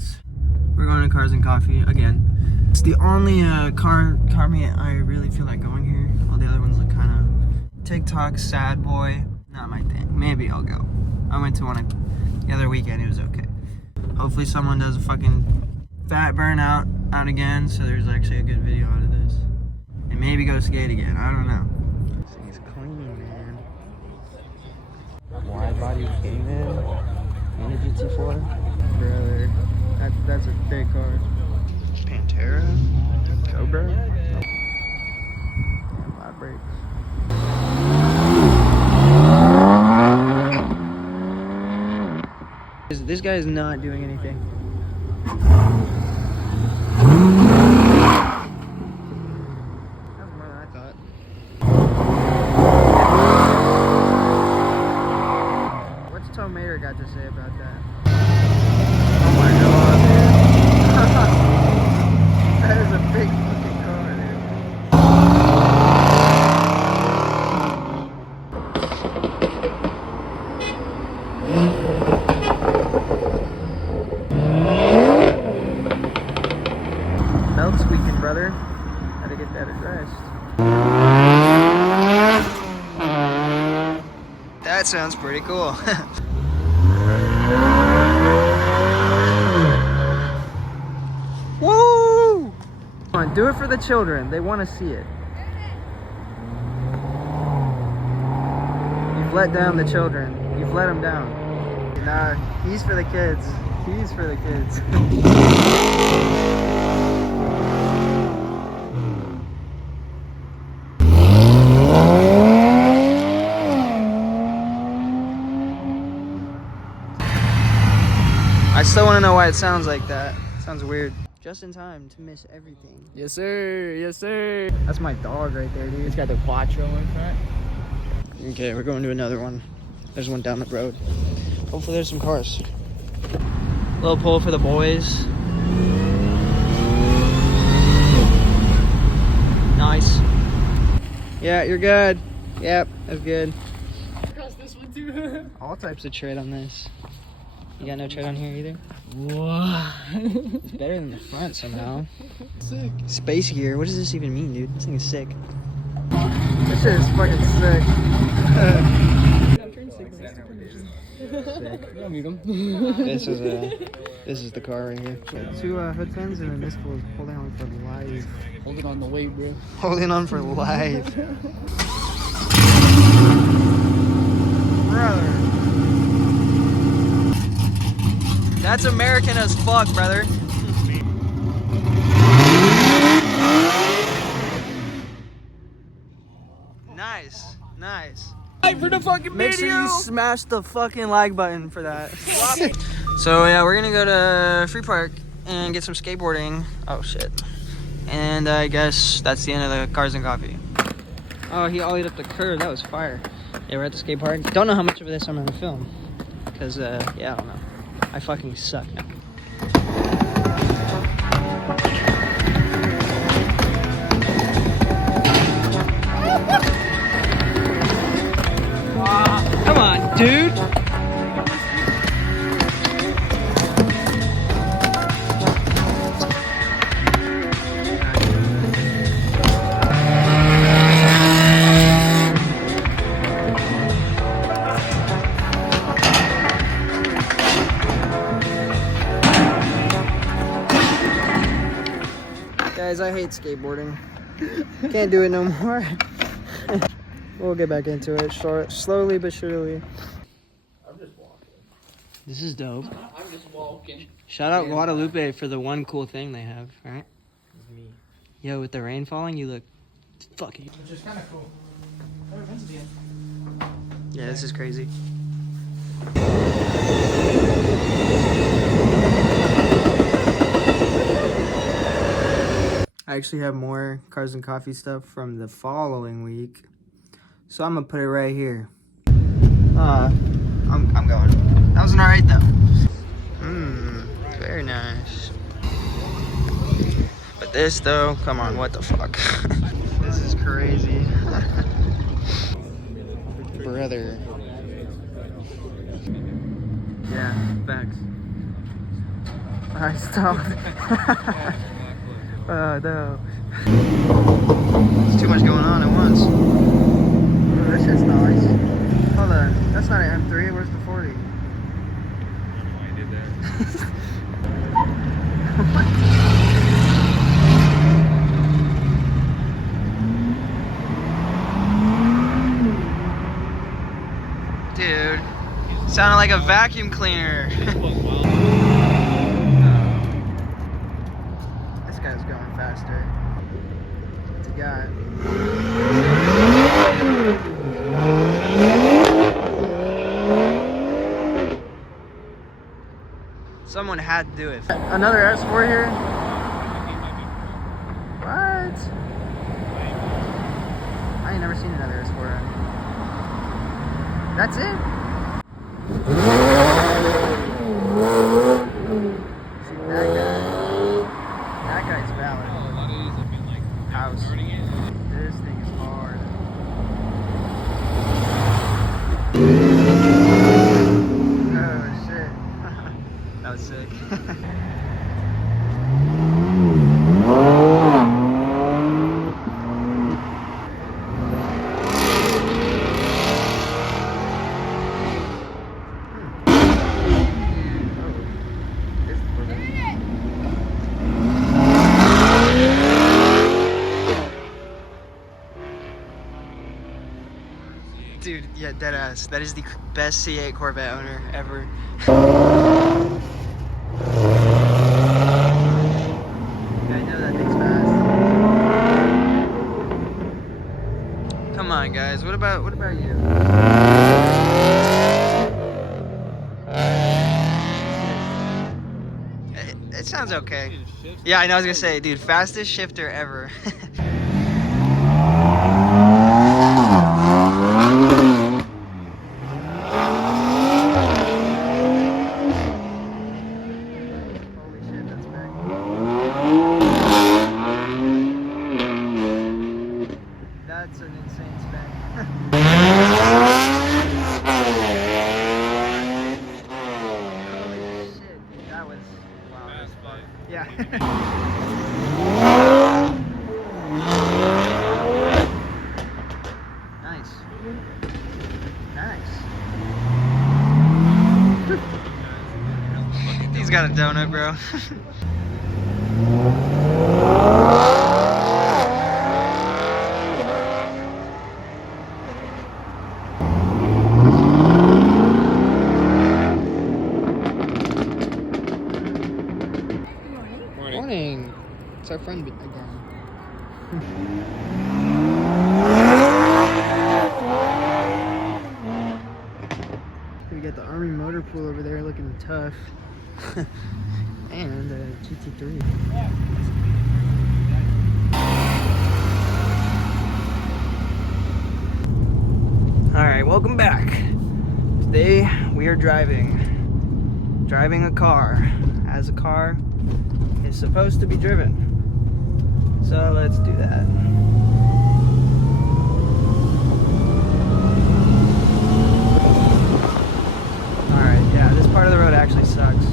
guys. We're going to Cars and Coffee again. It's the only car meet I really feel like going here. All the other ones look kind of TikTok, sad boy. Not my thing. Maybe I'll go. I went to one the other weekend. It was okay. Hopefully someone does a fucking fat burnout out again, so there's actually a good video out of this. And maybe go skate again. I don't know. This thing is clean, man. Wide body came in. And a GT4. Brother, that's a big car. Pantera, Cobra. Yeah, flat brakes. This guy is not doing anything. That's more than I thought. What's Tom Mater got to say about that? Oh my god, dude. That is a big fucking car, dude. Belt squeaking, brother. Gotta get that addressed. That sounds pretty cool. Woo! Come on, do it for the children. They want to see it. You've let down the children. You've let them down. Nah, he's for the kids. He's for the kids. I still want to know why it sounds like that. It sounds weird. Just in time to miss everything. Yes, sir. Yes, sir. That's my dog right there, dude. It's got the Quattro in front. Okay, we're going to another one. There's one down the road. Hopefully there's some cars. Little pull for the boys. Nice. Yeah, you're good. Yep, that's good. Across this one too. All types of tread on this. You got no tread on here either? Whoa. It's better than the front somehow. Sick. Space gear. What does this even mean, dude? This thing is sick. This shit is fucking sick. Sick. I'll meet him. This is the car right here. Two hood fins, and then this was holding on for life. Holding on the way, bro. Holding on for life. Brother. That's American as fuck, brother. Nice, nice. For the fucking Make sure you smash the fucking like button for that. So yeah, we're gonna go to Free Park and get some skateboarding. Oh shit. And I guess that's the end of the Cars and Coffee. Oh, he ollied up the curve. That was fire. Yeah, we're at the skate park. Don't know how much of this I'm gonna film. Cause yeah, I don't know. I fucking suck now. Come on, dude. Guys, I hate skateboarding. Can't do it no more. We'll get back into it slowly but surely. I'm just walking. This is dope. I'm just walking. Shout out Guadalupe for the one cool thing they have, right? It's me. Yo, with the rain falling, you look fucking. Which is kind of cool. Oh, events again. Yeah, this is crazy. I actually have more Cars and Coffee stuff from the following week, so I'm gonna put it right here. I'm going. That was alright though. Very nice. But this though, come on, what the fuck? This is crazy. Brother. Yeah, facts. I stopped. No. There's too much going on at once. Oh, this shit's nice. Hold on. That's not an M3. Where's the 40? I don't know why I did that. Dude, sounded like a vacuum cleaner. This guy's going faster. What's he got? Someone had to do it. Another S4 here? What? I ain't never seen another S4. That's it? See that guy? That guy's valid. A lot of these have been like House. starting it. This thing is hard. Oh shit. That was sick. Dude, yeah, deadass. That is the best C8 Corvette owner ever. Yeah, I know that thing's fast. Come on, guys. What about you? It sounds okay. Yeah, I know. I was gonna say, dude, fastest shifter ever. That's an insane spec. Holy shit, dude, that was wow. That's fun. Yeah. Nice. Nice. He's got a donut, bro. Morning. It's our friend again. We got the Army motor pool over there looking tough. And a GT3. Alright, welcome back. Today we are driving a car as a car is supposed to be driven. So let's do that. Alright, yeah, this part of the road actually sucks.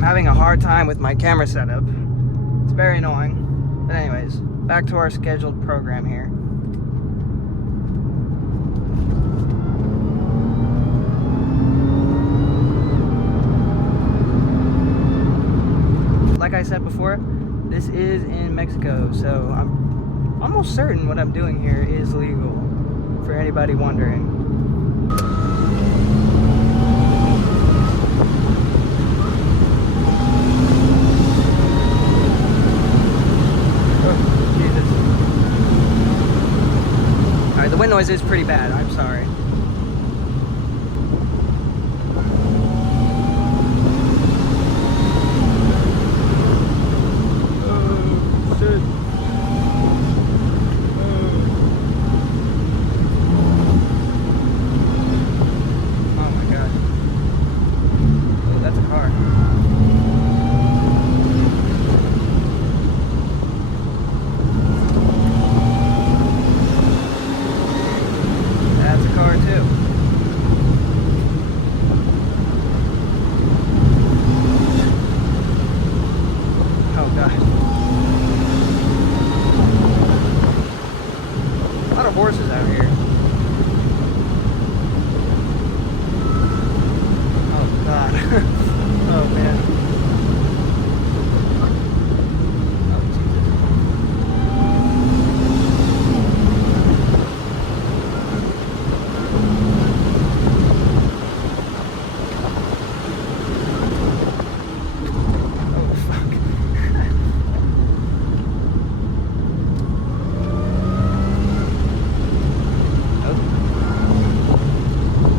Having a hard time with my camera setup. It's very annoying. But anyways, back to our scheduled program here. Like I said before, this is in Mexico, so I'm almost certain what I'm doing here is legal, for anybody wondering. noise is pretty bad. I'm sorry. Oh, shit. Oh my god. Oh, that's a car. That's a car too. Oh god. A lot of horses out here. Oh god. Oh man. Oh Jesus. Oh fuck. Oh.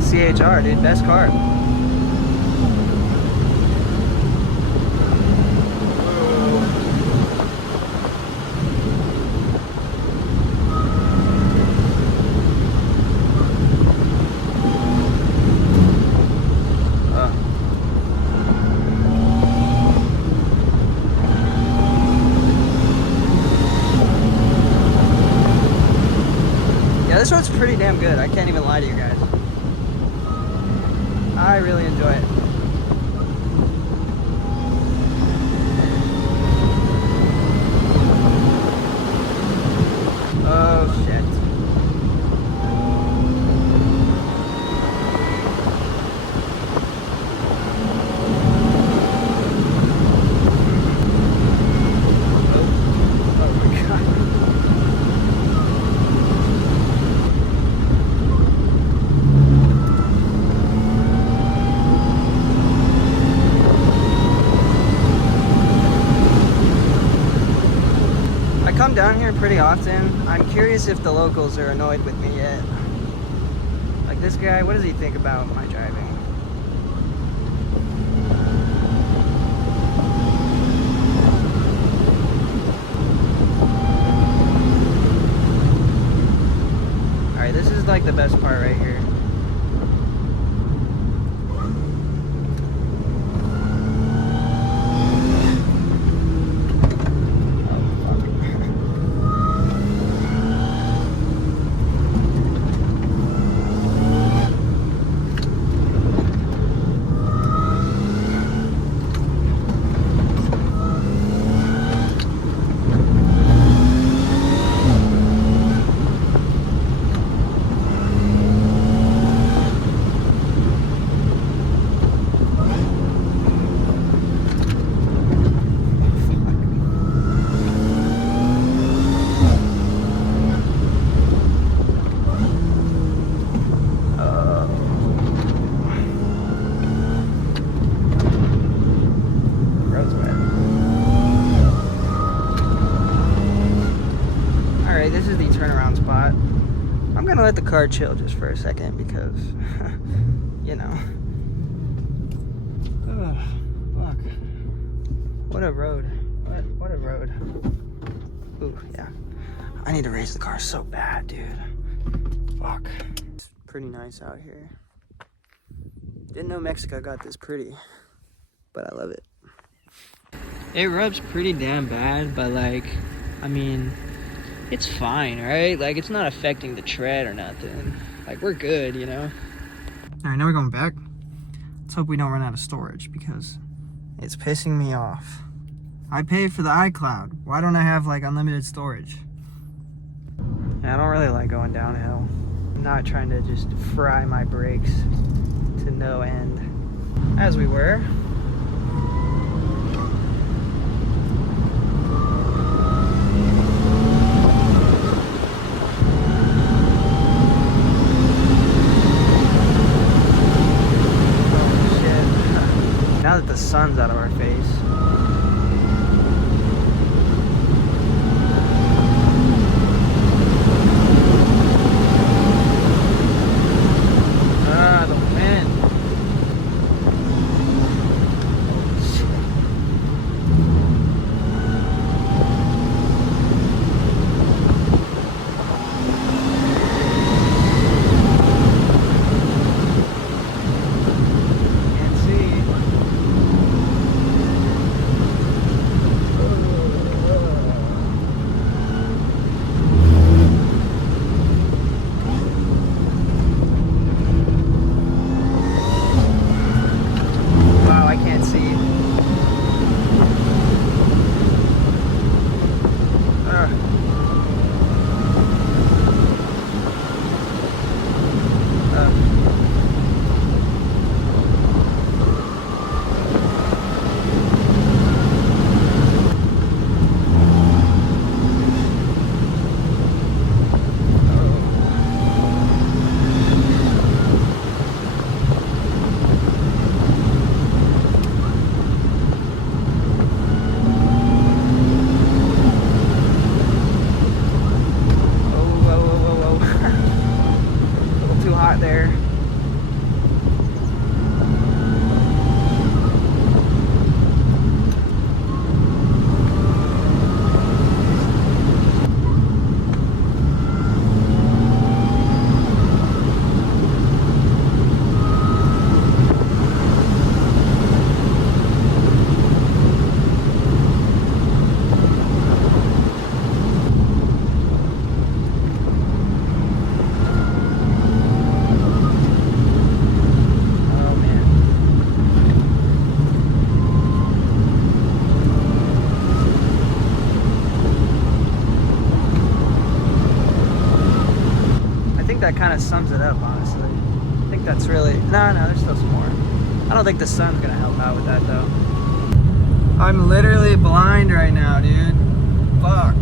CHR, dude, best car. Yeah, this one's pretty damn good. I can't even lie to you guys. I really enjoy it. Oh shit. Oh my god. I come down here pretty often. I'm curious if the locals are annoyed with me yet. Like this guy, what does he think about my driving? Alright, this is like the best part right here. Road's wet. Alright, this is the turnaround spot. I'm gonna let the car chill just for a second because, you know. Ugh, fuck. What a road. What a road. Ooh, yeah. I need to raise the car so bad, dude. Fuck. It's pretty nice out here. Didn't know Mexico got this pretty, but I love it. It rubs pretty damn bad, but like, I mean, it's fine, right? Like, it's not affecting the tread or nothing. Like, we're good, you know? All right, now we're going back. Let's hope we don't run out of storage because it's pissing me off. I pay for the iCloud. Why don't I have like unlimited storage? Yeah, I don't really like going downhill. I'm not trying to just fry my brakes to no end. As we were. Now that the sun's out of our face. that kind of sums it up, honestly. I think that's really... No, there's still some more. I don't think the sun's gonna help out with that, though. I'm literally blind right now, dude. Fuck.